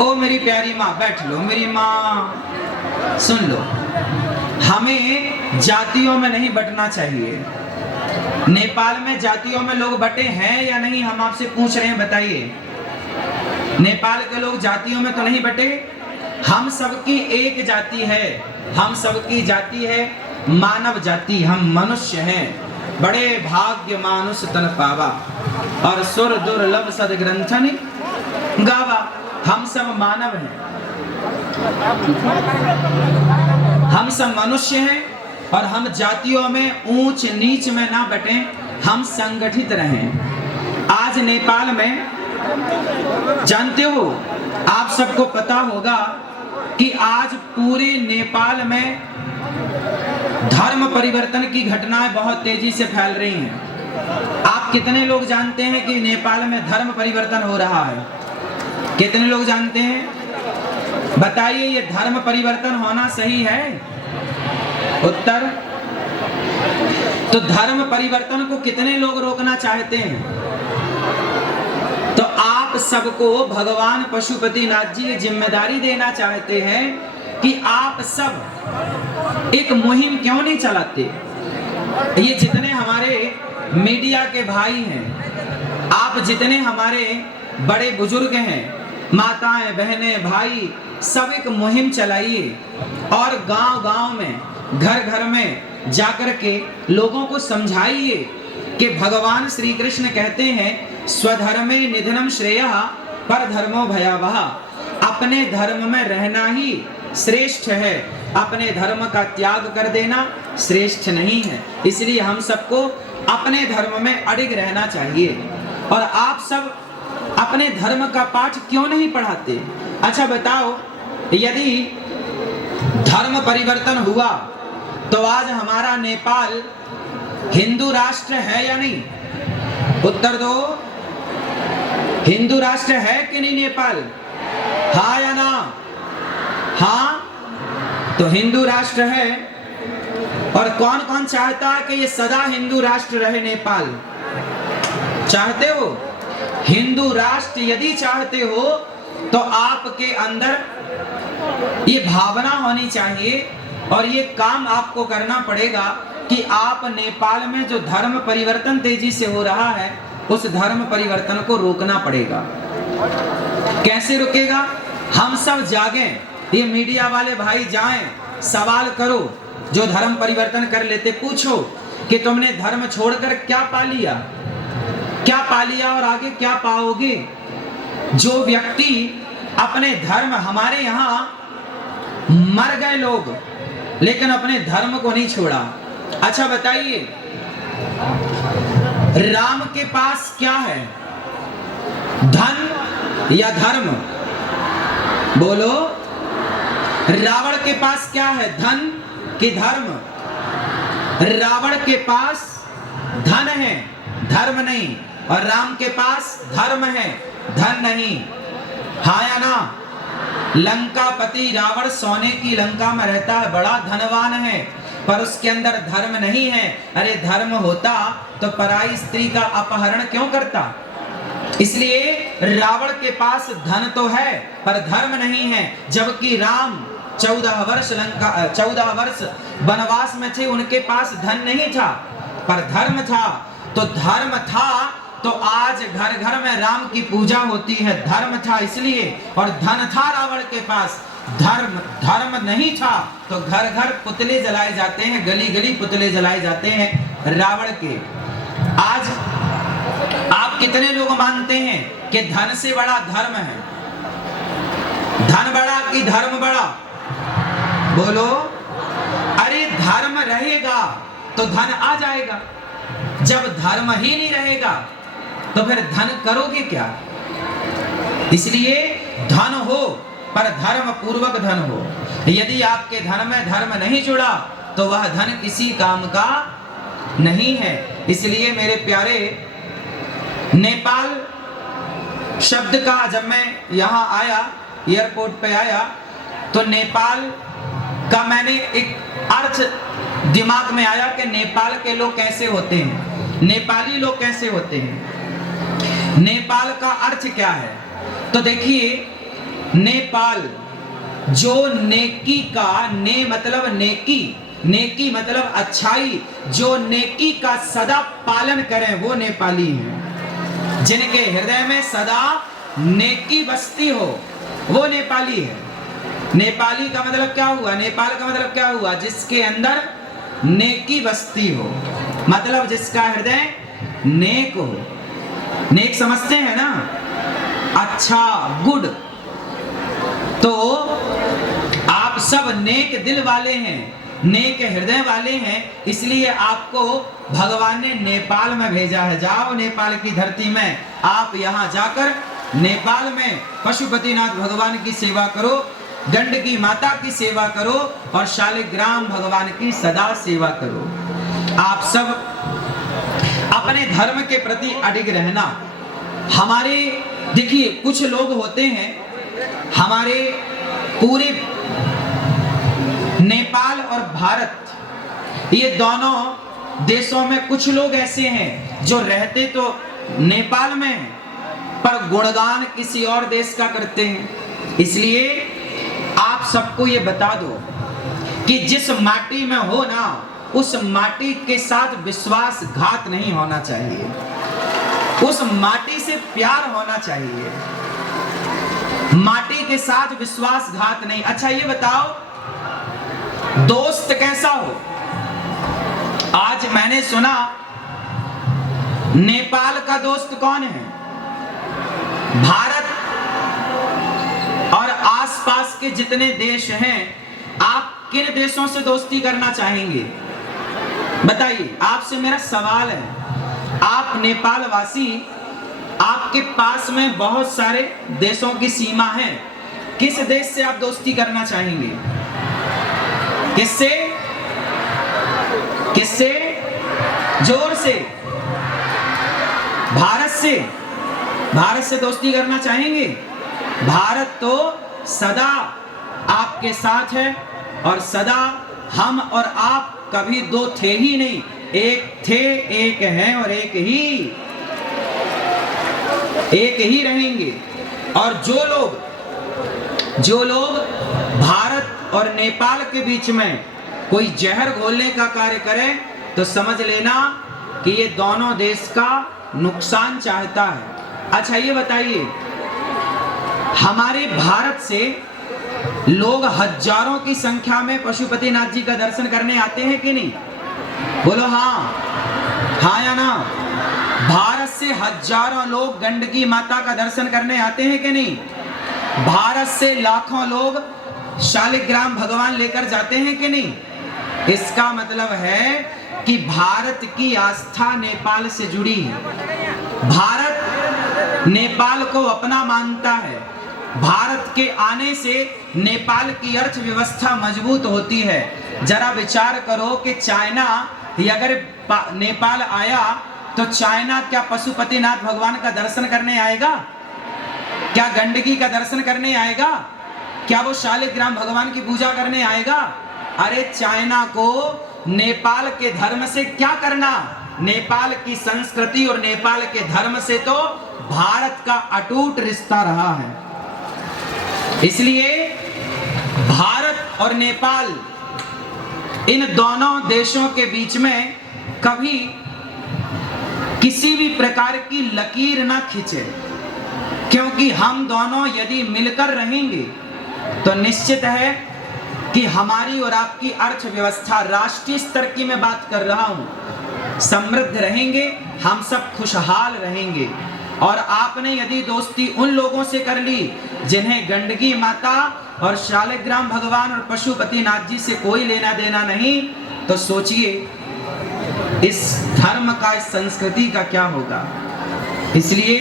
ओ मेरी प्यारी माँ बैठ लो, मेरी माँ सुन लो, हमें जातियों में नहीं बंटना चाहिए। नेपाल में जातियों में लोग बटे हैं या नहीं, हम आपसे पूछ रहे हैं, बताइए। नेपाल के लोग जातियों में तो नहीं बटे। हम सबकी एक जाति है, हम सबकी जाति है मानव जाति, हम मनुष्य हैं। बड़े भाग्य मानुष तन पावा और सुर दुर्लभ सद ग्रंथन गावा। हम सब मानव हैं, हम सब मनुष्य हैं और हम जातियों में ऊंच नीच में ना बटे, हम संगठित रहें। आज नेपाल में जानते हो, आप सबको पता होगा कि आज पूरे नेपाल में धर्म परिवर्तन की घटनाएं बहुत तेजी से फैल रही हैं। आप कितने लोग जानते हैं कि नेपाल में धर्म परिवर्तन हो रहा है? कितने लोग जानते हैं? बताइए, ये धर्म परिवर्तन होना सही है? उत्तर। तो धर्म परिवर्तन को कितने लोग रोकना चाहते हैं? तो आप सबको भगवान पशुपतिनाथ जी ये जिम्मेदारी देना चाहते हैं कि आप सब एक मुहिम क्यों नहीं चलाते? ये जितने हमारे मीडिया के भाई हैं, आप जितने हमारे बड़े बुजुर्ग हैं, माताएं बहनें भाई, सब एक मुहिम चलाइए और गांव-गांव में, घर-घर में जाकर के लोगों को समझाइए कि भगवान श्री कृष्ण कहते हैं स्वधर्मे निधनम श्रेयः परधर्मो भयावह। अपने धर्म में रहना ही श्रेष्ठ है, अपने धर्म का त्याग कर देना श्रेष्ठ नहीं है। इसलिए हम सबको अपने धर्म में अडिग रहना चाहिए। और आप सब अपने धर्म का पाठ क्यों नहीं पढ़ाते? अच्छा बताओ, यदि धर्म परिवर्तन हुआ तो आज हमारा नेपाल हिंदू राष्ट्र है या नहीं? उत्तर दो। हिंदू राष्ट्र है कि नहीं नेपाल? हाँ या ना? हाँ, तो हिंदू राष्ट्र है। और कौन कौन चाहता है कि ये सदा हिंदू राष्ट्र रहे नेपाल? चाहते हो? हिंदू राष्ट्र यदि चाहते हो तो आपके अंदर ये भावना होनी चाहिए और ये काम आपको करना पड़ेगा कि आप नेपाल में जो धर्म परिवर्तन तेजी से हो रहा है, उस धर्म परिवर्तन को रोकना पड़ेगा। कैसे रुकेगा? हम सब जागें, ये मीडिया वाले भाई जाएं, सवाल करो, जो धर्म परिवर्तन कर लेते पूछो कि तुमने धर्म छोड़कर क्या पा लिया, क्या पा लिया और आगे क्या पाओगे? जो व्यक्ति अपने धर्म, हमारे यहाँ मर गए लोग लेकिन अपने धर्म को नहीं छोड़ा। अच्छा बताइए, राम के पास क्या है, धन या धर्म? बोलो। रावण के पास क्या है, धन कि धर्म? रावण के पास धन है, धर्म नहीं। और राम के पास धर्म है, धन नहीं। हाँ या ना? लंकापति रावण सोने की लंका में रहता है, बड़ा धनवान है, पर उसके अंदर धर्म नहीं है। अरे धर्म होता तो पराई स्त्री का अपहरण क्यों करता? इसलिए रावण के पास धन तो है पर धर्म नहीं है। जबकि राम 14 वर्ष वनवास में थे, उनके पास धन नहीं था पर धर्म था। तो धर्म था तो आज घर घर में राम की पूजा होती है, धर्म था इसलिए। और धन था रावण के पास, धर्म नहीं था तो घर घर पुतले जलाए जाते हैं, गली गली पुतले जलाए जाते हैं रावण के। आज आप कितने लोग मानते हैं कि धन से बड़ा धर्म है? धन बड़ा कि धर्म बड़ा? बोलो। अरे धर्म रहेगा तो धन आ जाएगा, जब धर्म ही नहीं रहेगा तो फिर धन करोगे क्या? इसलिए धन हो पर धर्म पूर्वक धन हो। यदि आपके धन में धर्म नहीं जुड़ा तो वह धन किसी काम का नहीं है। इसलिए मेरे प्यारे, नेपाल शब्द का जब मैं यहाँ आया, एयरपोर्ट पे आया, तो नेपाल का मैंने एक अर्थ दिमाग में आया कि नेपाल के लोग कैसे होते हैं, नेपाली लोग कैसे होते हैं, नेपाल का अर्थ क्या है। तो देखिए, नेपाल, जो नेकी का, ने मतलब नेकी, नेकी मतलब अच्छाई, जो नेकी का सदा पालन करें वो नेपाली हैं। जिनके हृदय में सदा नेकी बसती हो वो नेपाली है। नेपाली का मतलब क्या हुआ? नेपाल का मतलब क्या हुआ? जिसके अंदर नेकी बसती हो, मतलब जिसका हृदय नेक हो। नेक समझते हैं ना, अच्छा, गुड। तो आप सब नेक दिल वाले हैं, नेक हृदय वाले हैं, इसलिए आपको भगवान ने नेपाल में भेजा है। जाओ नेपाल की धरती में, आप यहाँ जाकर नेपाल में पशुपतिनाथ भगवान की सेवा करो, गंडकी माता की सेवा करो और शालिग्राम भगवान की सदा सेवा करो। आप सब अपने धर्म के प्रति अडिग रहना। हमारे देखिए कुछ लोग होते हैं, हमारे पूरे नेपाल और भारत, ये दोनों देशों में कुछ लोग ऐसे हैं जो रहते तो नेपाल में हैं पर गुणगान किसी और देश का करते हैं। इसलिए आप सबको ये बता दो कि जिस माटी में हो ना, उस माटी के साथ विश्वासघात नहीं होना चाहिए, उस माटी से प्यार होना चाहिए, माटी के साथ विश्वासघात नहीं। अच्छा ये बताओ, दोस्त कैसा हो? आज मैंने सुना नेपाल का दोस्त कौन है? भारत और आसपास के जितने देश हैं, आप किन देशों से दोस्ती करना चाहेंगे? बताइए, आपसे मेरा सवाल है। आप नेपाल वासी, आपके पास में बहुत सारे देशों की सीमा है, किस देश से आप दोस्ती करना चाहेंगे? किससे? किससे? जोर से। भारत से। भारत से दोस्ती करना चाहेंगे? भारत तो सदा आपके साथ है और सदा हम और आप कभी दो थे ही नहीं, एक थे, एक हैं और एक ही रहेंगे। और जो लोग भारत और नेपाल के बीच में कोई जहर घोलने का कार्य करें तो समझ लेना कि ये दोनों देश का नुकसान चाहता है। अच्छा ये बताइए, हमारे भारत से लोग हजारों की संख्या में पशुपतिनाथ जी का दर्शन करने आते हैं कि नहीं? बोलो हाँ, हाँ या ना? भारत से हजारों लोग गंडकी माता का दर्शन करने आते हैं कि नहीं? भारत से लाखों लोग शालिग्राम भगवान लेकर जाते हैं कि नहीं? इसका मतलब है कि भारत की आस्था नेपाल से जुड़ी है। भारत नेपाल को अपना मानता है। भारत के आने से नेपाल की अर्थव्यवस्था मजबूत होती है। जरा विचार करो कि चाइना अगर नेपाल आया तो चाइना क्या पशुपतिनाथ भगवान का दर्शन करने आएगा? क्या गंडकी का दर्शन करने आएगा? क्या वो शालिग्राम भगवान की पूजा करने आएगा? अरे चाइना को नेपाल के धर्म से क्या करना? नेपाल की संस्कृति और नेपाल के धर्म से तो भारत का अटूट रिश्ता रहा है। इसलिए भारत और नेपाल, इन दोनों देशों के बीच में कभी किसी भी प्रकार की लकीर ना खींचे, क्योंकि हम दोनों यदि मिलकर रहेंगे तो निश्चित है कि हमारी और आपकी अर्थव्यवस्था, राष्ट्रीय स्तर की मैं बात कर रहा हूं, समृद्ध रहेंगे, हम सब खुशहाल रहेंगे। और आपने यदि दोस्ती उन लोगों से कर ली जिन्हें गंडकी माता और शालिग्राम भगवान और पशुपतिनाथ जी से कोई लेना देना नहीं, तो सोचिए इस धर्म का, इस संस्कृति का क्या होगा। इसलिए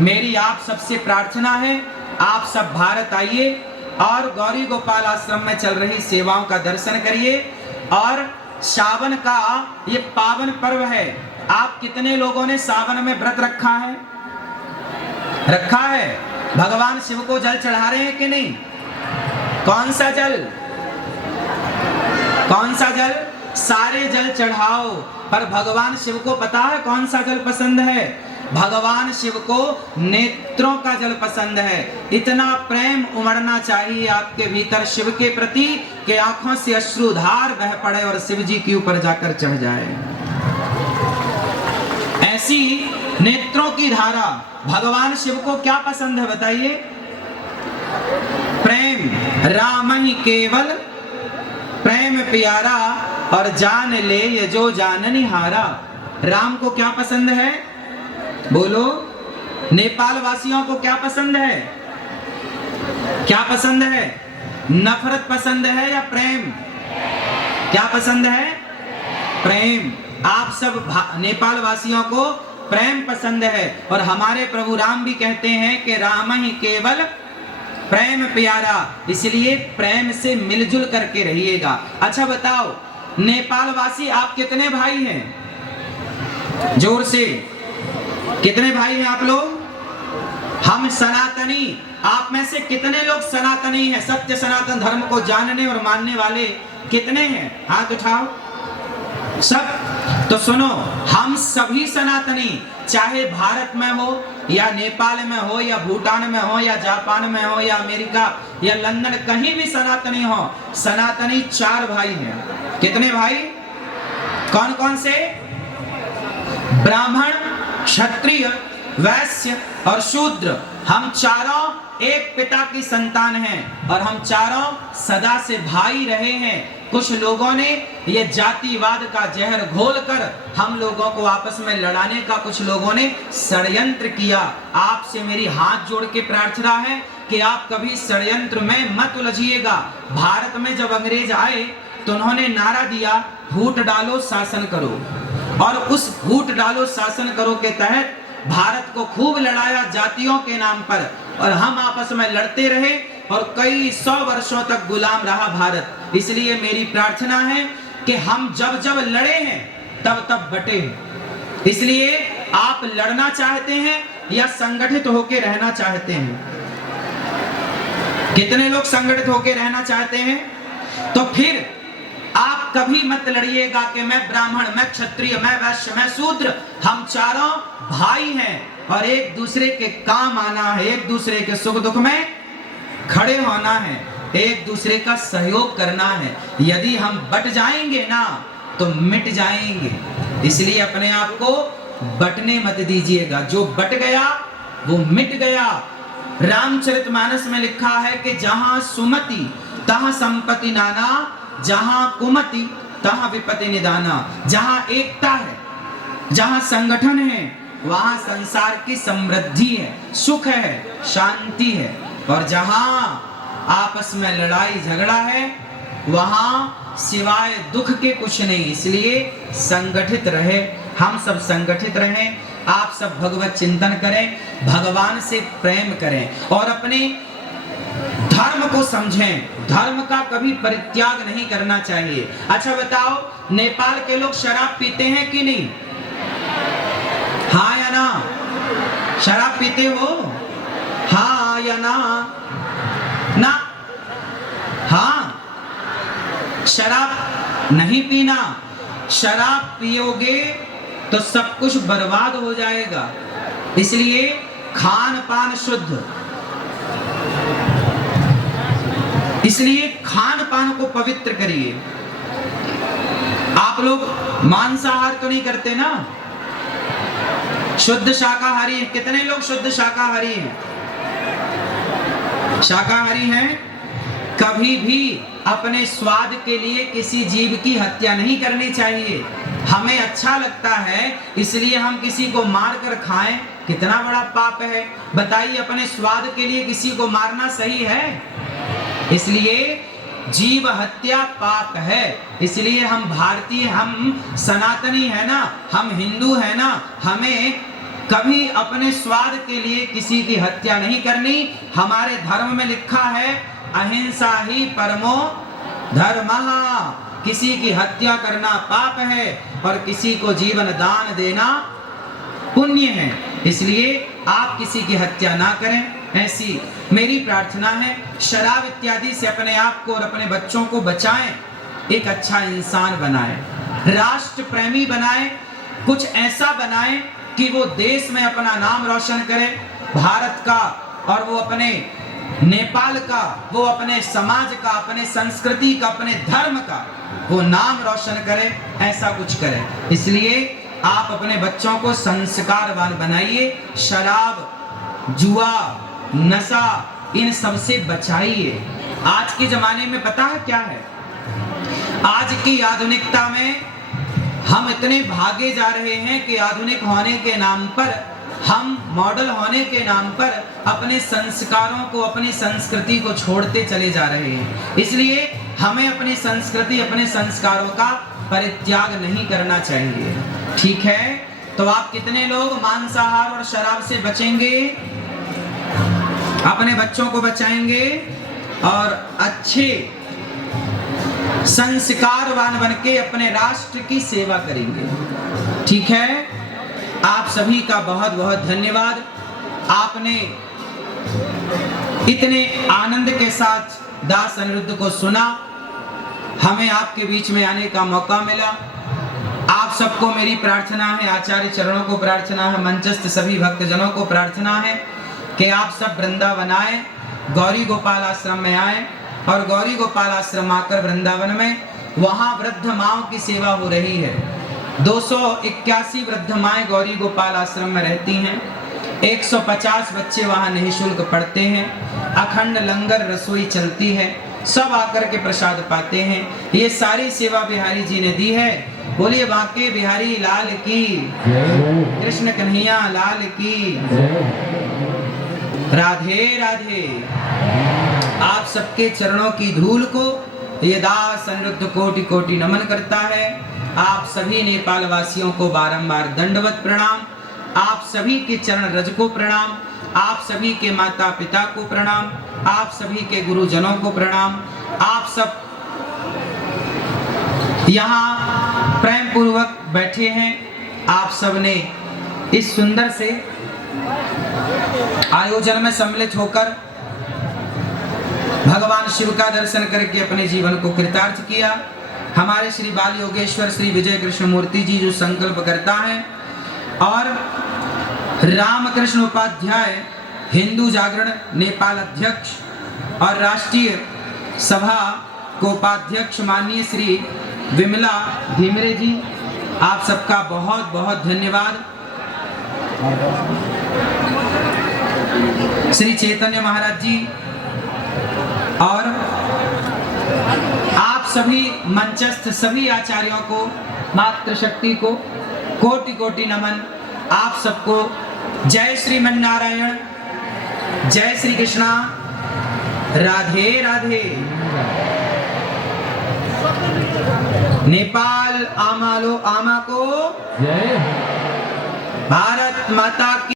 मेरी आप सबसे प्रार्थना है, आप सब भारत आइए और गौरी गोपाल आश्रम में चल रही सेवाओं का दर्शन करिए। और सावन का ये पावन पर्व है। आप कितने लोगों ने सावन में व्रत रखा है? रखा है। भगवान शिव को जल चढ़ा रहे हैं कि नहीं? कौन सा जल? कौन सा जल? सारे जल चढ़ाओ, पर भगवान शिव को पता है कौन सा जल पसंद है? भगवान शिव को नेत्रों का जल पसंद है। इतना प्रेम उमड़ना चाहिए आपके भीतर शिव के प्रति कि आंखों से अश्रुधार बह पड़े और शिव जी के ऊपर जाकर चढ़ जाए। ऐसी नेत्रों की धारा। भगवान शिव को क्या पसंद है बताइए? प्रेम। राम ही केवल प्रेम प्यारा और जान ले ये जो जाननी हारा। राम को क्या पसंद है? बोलो। नेपाल वासियों को क्या पसंद है? क्या पसंद है? नफरत पसंद है या प्रेम? क्या पसंद है? प्रेम। आप सब नेपाल वासियों को प्रेम पसंद है और हमारे प्रभु राम भी कहते हैं कि राम ही केवल प्रेम प्यारा, इसलिए प्रेम से मिलजुल करके रहिएगा। अच्छा बताओ, नेपाल वासी आप कितने भाई हैं? जोर से, कितने भाई हैं आप लोग? हम सनातनी। आप में से कितने लोग सनातनी हैं? सत्य सनातन धर्म को जानने और मानने वाले कितने हैं? हाथ उठाओ सब। तो सुनो, हम सभी सनातनी, चाहे भारत में हो या नेपाल में हो या भूटान में हो या जापान में हो या अमेरिका या लंदन, कहीं भी सनातनी हो। सनातनी 4 भाई हैं। कितने भाई? कौन कौन से? ब्राह्मण, क्षत्रिय, वैश्य और शूद्र। हम चारों एक पिता की संतान हैं और हम चारों सदा से भाई रहे हैं। कुछ लोगों ने ये जातिवाद का जहर घोलकर हम लोगों को आपस में लड़ाने का कुछ लोगों ने षड्यंत्र किया। आपसे मेरी हाथ जोड़ के प्रार्थना है कि आप कभी षड्यंत्र में मत उलझिएगा। भारत में जब अंग्रेज आए तो उन्होंने नारा दिया, फूट डालो शासन करो, और उस फूट डालो शासन करो के तहत भारत को खूब लड़ाया जातियों के नाम पर, और हम आपस में लड़ते रहे और कई 100 वर्षों तक गुलाम रहा भारत। इसलिए मेरी प्रार्थना है कि हम जब जब लड़े हैं तब तब बटे हैं। इसलिए आप लड़ना चाहते हैं या संगठित होकर रहना चाहते हैं? कितने लोग संगठित होकर रहना चाहते हैं? तो फिर आप कभी मत लड़िएगा कि मैं ब्राह्मण, मैं क्षत्रिय, मैं वैश्य, मैं शूद्र। हम चारों भाई हैं और एक दूसरे के काम आना है, एक दूसरे के सुख दुख में खड़े होना है, एक दूसरे का सहयोग करना है। यदि हम बट जाएंगे ना तो मिट जाएंगे। इसलिए अपने आप को बटने मत दीजिएगा। जो बट गया वो मिट गया। रामचरितमानस में लिखा है कि जहां सुमति तहां संपत्ति नाना, जहां कुमति तहां विपत्ति निदाना। जहां एकता है, जहां संगठन है, वहां संसार की समृद्धि है, सुख है, शांति है। और जहां आपस में लड़ाई झगड़ा है वहां सिवाय दुख के कुछ नहीं। इसलिए संगठित रहे, हम सब संगठित रहें। आप सब भगवत चिंतन करें, भगवान से प्रेम करें और अपने धर्म को समझें। धर्म का कभी परित्याग नहीं करना चाहिए। अच्छा बताओ, नेपाल के लोग शराब पीते हैं कि नहीं? हाँ या ना? शराब पीते हो? हाँ या ना? ना? हाँ। शराब नहीं पीना। शराब पियोगे तो सब कुछ बर्बाद हो जाएगा। इसलिए खान पान शुद्ध, इसलिए खान पान को पवित्र करिए। आप लोग मांसाहार तो नहीं करते ना? शुद्ध शाकाहारी। कितने लोग शुद्ध शाकाहारी हैं? शाकाहारी हैं। कभी भी अपने स्वाद के लिए किसी जीव की हत्या नहीं करनी चाहिए। हमें अच्छा लगता है इसलिए हम किसी को मार कर खाएं, कितना बड़ा पाप है बताइए। अपने स्वाद के लिए किसी को मारना सही है? इसलिए जीव हत्या पाप है। इसलिए हम भारतीय, हम सनातनी है ना, हम हिंदू है ना, हमें कभी अपने स्वाद के लिए किसी की हत्या नहीं करनी। हमारे धर्म में लिखा है अहिंसा ही परमो धर्मः। किसी की हत्या करना पाप है और किसी को जीवन दान देना पुण्य है। इसलिए आप किसी की हत्या ना करें, ऐसी मेरी प्रार्थना है। शराब इत्यादि से अपने आप को और अपने बच्चों को बचाएं। एक अच्छा इंसान बनाएं, राष्ट्र प्रेमी बनाएं, कुछ ऐसा बनाएं कि वो देश में अपना नाम रोशन करे, भारत का, और वो अपने नेपाल का, वो अपने समाज का, अपने संस्कृति का, अपने धर्म का वो नाम रोशन करे, ऐसा कुछ करे। इसलिए आप अपने बच्चों को संस्कारवान बनाइए, शराब, जुआ, नशा, इन सब से बचाइए। आज के जमाने में पता है क्या है, आज की आधुनिकता में हम इतने भागे जा रहे हैं कि आधुनिक होने के नाम पर, हम मॉडल होने के नाम पर अपने संस्कारों को, अपनी संस्कृति को छोड़ते चले जा रहे हैं। इसलिए हमें अपनी संस्कृति, अपने संस्कारों का परित्याग नहीं करना चाहिए। ठीक है, तो आप कितने लोग मांसाहार और शराब से बचेंगे, अपने बच्चों को बचाएंगे और अच्छे संस्कारवान बनके अपने राष्ट्र की सेवा करेंगे। ठीक है, आप सभी का बहुत बहुत धन्यवाद। आपने इतने आनंद के साथ दास अनिरुद्ध को सुना, हमें आपके बीच में आने का मौका मिला। आप सबको मेरी प्रार्थना है, आचार्य चरणों को प्रार्थना है, मंचस्थ सभी भक्तजनों को प्रार्थना है कि आप सब वृंदावन आए, गौरी गोपाल आश्रम में आए, और गौरी गोपाल आश्रम आकर वृंदावन में वहाँ वृद्ध माओं की सेवा हो रही है। 281 वृद्ध माएँ गौरी गोपाल आश्रम में रहती हैं। 150 बच्चे वहाँ निःशुल्क पढ़ते हैं। अखंड लंगर रसोई चलती है, सब आकर के प्रसाद पाते हैं। ये सारी सेवा बिहारी जी ने दी है। बोलिए बांके बिहारी लाल की, कृष्ण कन्हैया लाल की, राधे राधे। आप सबके चरणों की धूल को ये दास अनिरुद्ध कोटि कोटि नमन करता है। आप सभी नेपाल वासियों को बारंबार दंडवत प्रणाम, आप सभी के चरण रज को प्रणाम, आप सभी के माता पिता को प्रणाम, आप सभी के गुरुजनों को प्रणाम। आप सब यहाँ प्रेम पूर्वक बैठे हैं। आप सब ने इस सुंदर से आयोजन में सम्मिलित होकर भगवान शिव का दर्शन करके अपने जीवन को कृतार्थ किया। हमारे श्री बाल योगेश्वर श्री विजय कृष्ण मूर्ति जी जो संकल्प करता है, और रामकृष्ण उपाध्याय हिंदू जागरण नेपाल अध्यक्ष और राष्ट्रीय सभा को उपाध्यक्ष माननीय श्री विमला धीमरे जी, आप सबका बहुत बहुत धन्यवाद। श्री चैतन्य महाराज जी और आप सभी मंचस्थ सभी आचार्यों को, मातृशक्ति को कोटि कोटि नमन। आप सबको जय श्रीमन नारायण, जय श्री कृष्णा, राधे राधे। नेपाल आमा लो आमा को जय, भारत माता की